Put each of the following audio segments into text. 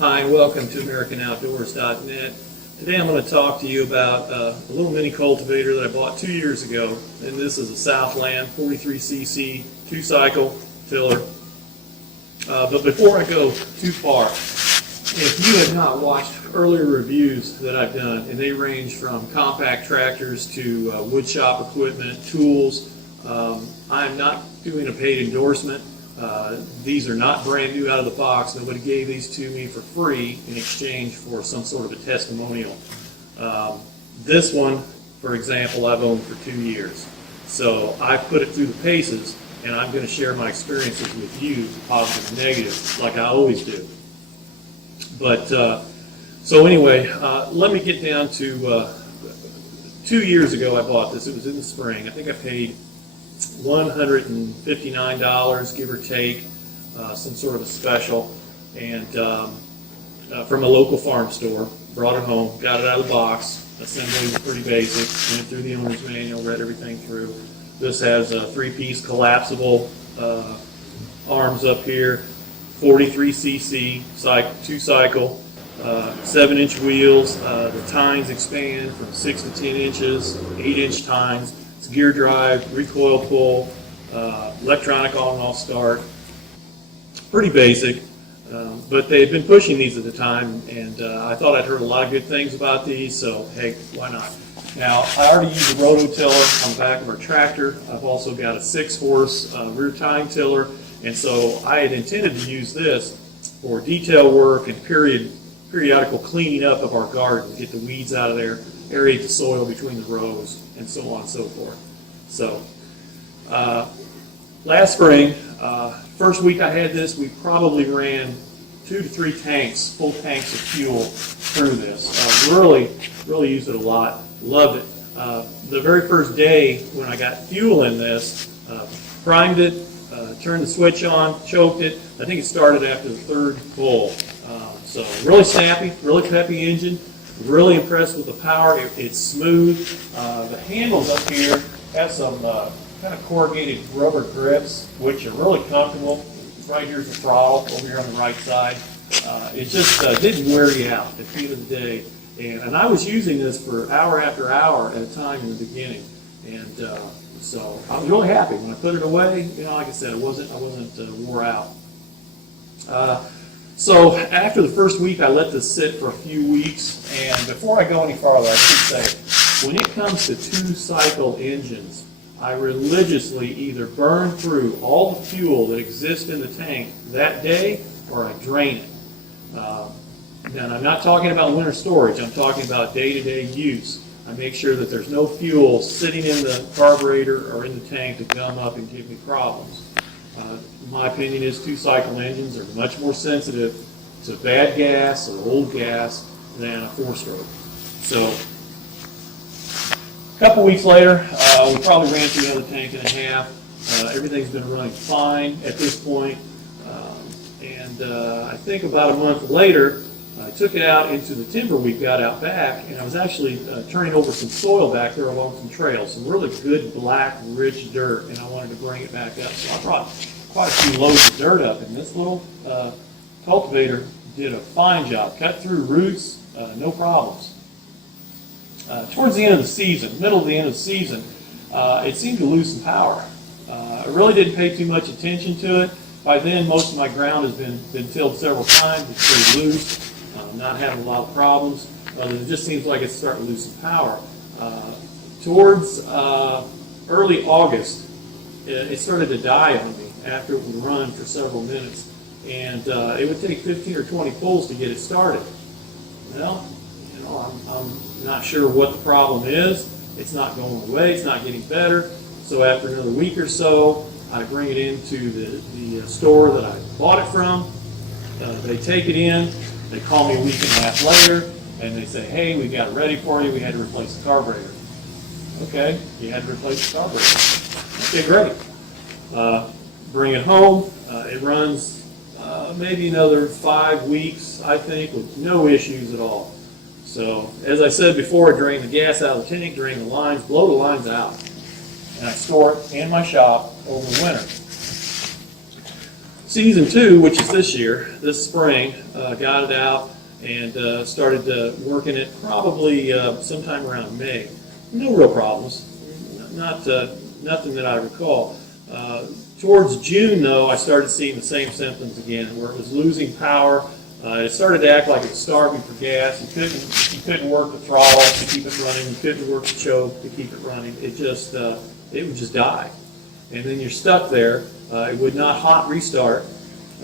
Hi, and welcome to AmericanOutdoors.net. Today I'm going to talk to you about a little mini cultivator that I bought 2 years ago, and this is a Southland 43cc 2-cycle tiller. But before I go too far, if you have not watched earlier reviews that I've done, and they range from compact tractors to wood shop equipment, tools, I'm not doing a paid endorsement. These are not brand new out of the box. Nobody gave these to me for free in exchange for some sort of a testimonial. This one, for example, I've owned for 2 years. So I've put it through the paces, and I'm going to share my experiences with you, positive and negative, like I always do. But so anyway, let me get down to 2 years ago I bought this. It was in the spring. I think I paid $159, give or take, some sort of a special, and from a local farm store. Brought it home, got it out of the box. Assembly was pretty basic. Went through the owner's manual, read everything through. This has a 3-piece collapsible arms up here, 43cc 2-cycle, 7-inch wheels. The tines expand from 6 to 10 inches, 8-inch tines. It's gear drive, recoil pull, electronic on and off start. Pretty basic, but they had been pushing these at the time, and I thought I'd heard a lot of good things about these, so hey, why not? Now, I already use a rototiller on the back of our tractor. I've also got a 6-horse rear tine tiller, and so I had intended to use this for detail work and periodical cleaning up of our garden, get the weeds out of there, aerate the soil between the rows, and so on and so forth. So, last spring, first week I had this, we probably ran 2 to 3 tanks, full tanks of fuel through this. Really used it a lot, loved it. The very first day when I got fuel in this, primed it, turned the switch on, choked it. I think it started after the 3rd full. So really snappy, really peppy engine. Really impressed with the power. It's smooth. The handles up here have some kind of corrugated rubber grips, which are really comfortable. Right here's the throttle over here on the right side. It just didn't wear you out at the end of the day. And I was using this for hour after hour at a time in the beginning. And so I was really happy when I put it away. You know, like I said, I wasn't wore out. So after the first week, I let this sit for a few weeks, and before I go any farther, I should say, when it comes to 2-cycle engines, I religiously either burn through all the fuel that exists in the tank that day, or I drain it. And I'm not talking about winter storage, I'm talking about day-to-day use. I make sure that there's no fuel sitting in the carburetor or in the tank to gum up and give me problems. My opinion is 2-cycle engines are much more sensitive to bad gas or old gas than a 4-stroke. So a couple weeks later, we probably ran through another tank and a half. Everything's been running fine at this point. And I think about a month later, I took it out into the timber we've got out back, and I was actually turning over some soil back there along some trails, some really good black, rich dirt, and I wanted to bring it back up. So I brought quite a few loads of dirt up, and this little cultivator did a fine job. Cut through roots, no problems. Towards the end of the season, middle of the end of the season, it seemed to lose some power. I really didn't pay too much attention to it. By then, most of my ground has been tilled several times. It's pretty loose. Not having a lot of problems, but it just seems like it's starting to lose some power. Towards early August, it started to die on me after it would run for several minutes, and it would take 15 or 20 pulls to get it started. Well, you know, I'm not sure what the problem is. It's not going away. It's not getting better. So after another week or so, I bring it into the store that I bought it from. They take it in. They call me a week and a half later, and they say, hey, we got it ready for you. We had to replace the carburetor. Okay, you had to replace the carburetor. Okay, great. Bring it home. It runs maybe another 5 weeks, I think, with no issues at all. So, as I said before, I drain the gas out of the tank, drain the lines, blow the lines out, and I store it in my shop over the winter. Season 2, which is this year, this spring, got it out and started working it probably sometime around May. No real problems, nothing that I recall. Towards June, though, I started seeing the same symptoms again, where it was losing power. It started to act like it was starving for gas. You couldn't work the throttle to keep it running. You couldn't work the choke to keep it running. It would just die. And then you're stuck there. It would not hot restart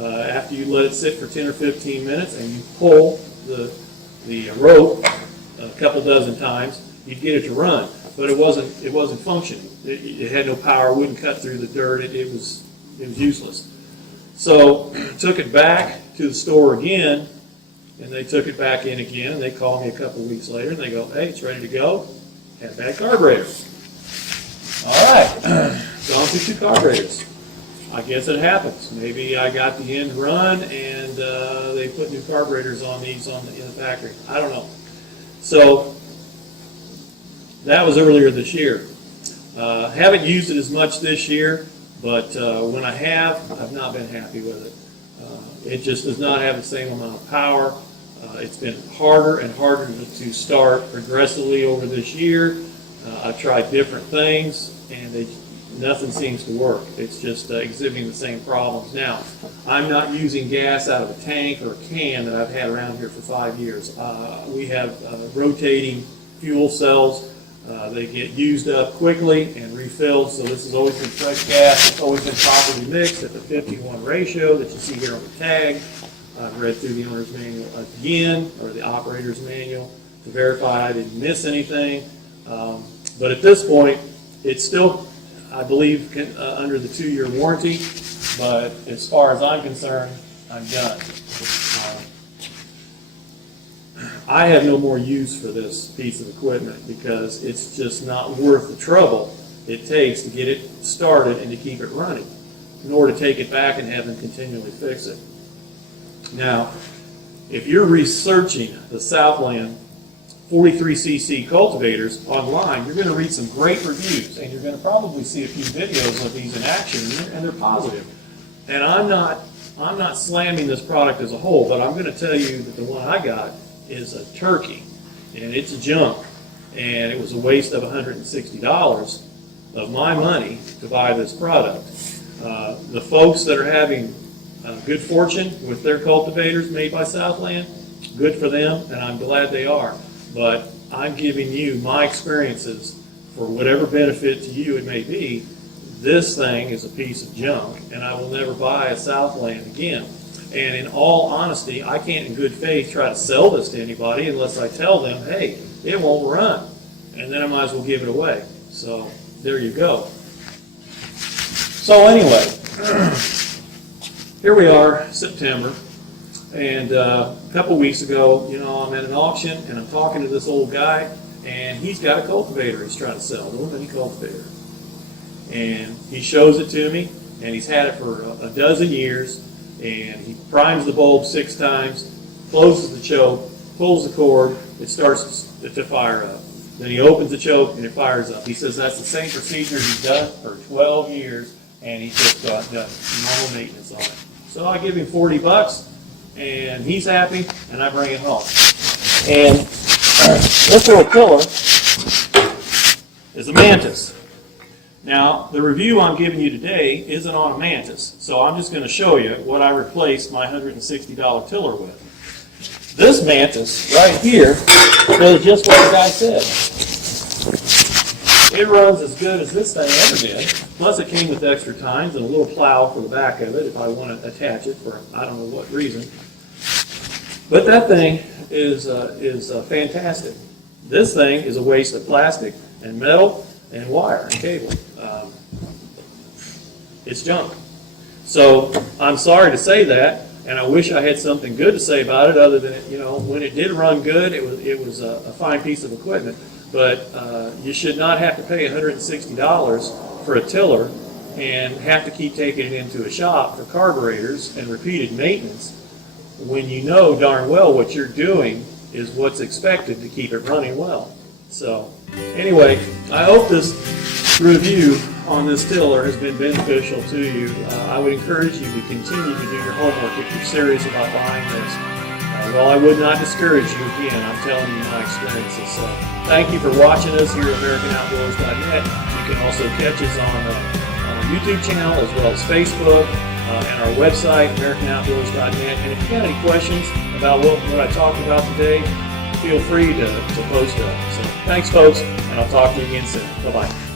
after you let it sit for 10 or 15 minutes, and you pull the rope a couple dozen times. You'd get it to run, but it wasn't functioning. It had no power. Wouldn't cut through the dirt. It was useless. So took it back to the store again, and they took it back in again, and they called me a couple of weeks later, and they go, "Hey, it's ready to go. Had a bad carburetor." All right, gone through 2 carburetors. I guess it happens. Maybe I got the end run, and they put new carburetors on these in the factory. I don't know. So that was earlier this year. Haven't used it as much this year, but when I have, I've not been happy with it. It just does not have the same amount of power. It's been harder and harder to start progressively over this year. I've tried different things, and nothing seems to work. It's just exhibiting the same problems. Now, I'm not using gas out of a tank or a can that I've had around here for 5 years. We have rotating fuel cells. They get used up quickly and refilled, so this has always been fresh gas. It's always been properly mixed at the 50-1 ratio that you see here on the tag. I've read through the owner's manual again, or the operator's manual, to verify I didn't miss anything. But at this point, it's still, I believe, under the 2-year warranty, but as far as I'm concerned, I'm done. I have no more use for this piece of equipment because it's just not worth the trouble it takes to get it started and to keep it running, nor to take it back and have them continually fix it. Now, if you're researching the Southland 43cc cultivators online, you're going to read some great reviews, and you're going to probably see a few videos of these in action, and they're positive. And I'm not slamming this product as a whole, but I'm going to tell you that the one I got is a turkey, and it's junk, and it was a waste of $160 of my money to buy this product. The folks that are having good fortune with their cultivators made by Southland, good for them, and I'm glad they are. But I'm giving you my experiences for whatever benefit to you it may be. This thing is a piece of junk, and I will never buy a Southland again. And in all honesty, I can't in good faith try to sell this to anybody unless I tell them, hey, it won't run. And then I might as well give it away. So there you go. So anyway, here we are, September. And a couple weeks ago, I'm at an auction, and I'm talking to this old guy, and he's got a cultivator he's trying to sell, a little mini cultivator. And he shows it to me, and he's had it for a dozen years. And he primes the bulb 6 times, closes the choke, pulls the cord, it starts to fire up. Then he opens the choke and it fires up. He says that's the same procedure he's done for 12 years, and he's just done normal maintenance on it. So I give him $40, and he's happy, and I bring it home. And this little killer is a Mantis. Now, the review I'm giving you today isn't on a Mantis, so I'm just going to show you what I replaced my $160 tiller with. This Mantis right here does just what the guy said. It runs as good as this thing ever did, plus it came with extra tines and a little plow for the back of it if I want to attach it for I don't know what reason. But that thing is fantastic. This thing is a waste of plastic and metal and wire and cable. It's junk. So I'm sorry to say that, and I wish I had something good to say about it other than, when it did run good, it was a fine piece of equipment. But you should not have to pay $160 for a tiller and have to keep taking it into a shop for carburetors and repeated maintenance when you know darn well what you're doing is what's expected to keep it running well. So anyway, I hope this review on this tiller has been beneficial to you, I would encourage you to continue to do your homework if you're serious about buying this. Well, I would not discourage you. Again, I'm telling you my experiences. So thank you for watching us here at AmericanOutdoors.net. You can also catch us on our YouTube channel as well as Facebook and our website, AmericanOutdoors.net. And if you got any questions about what I talked about today, feel free to post them. So thanks, folks, and I'll talk to you again soon. Bye-bye.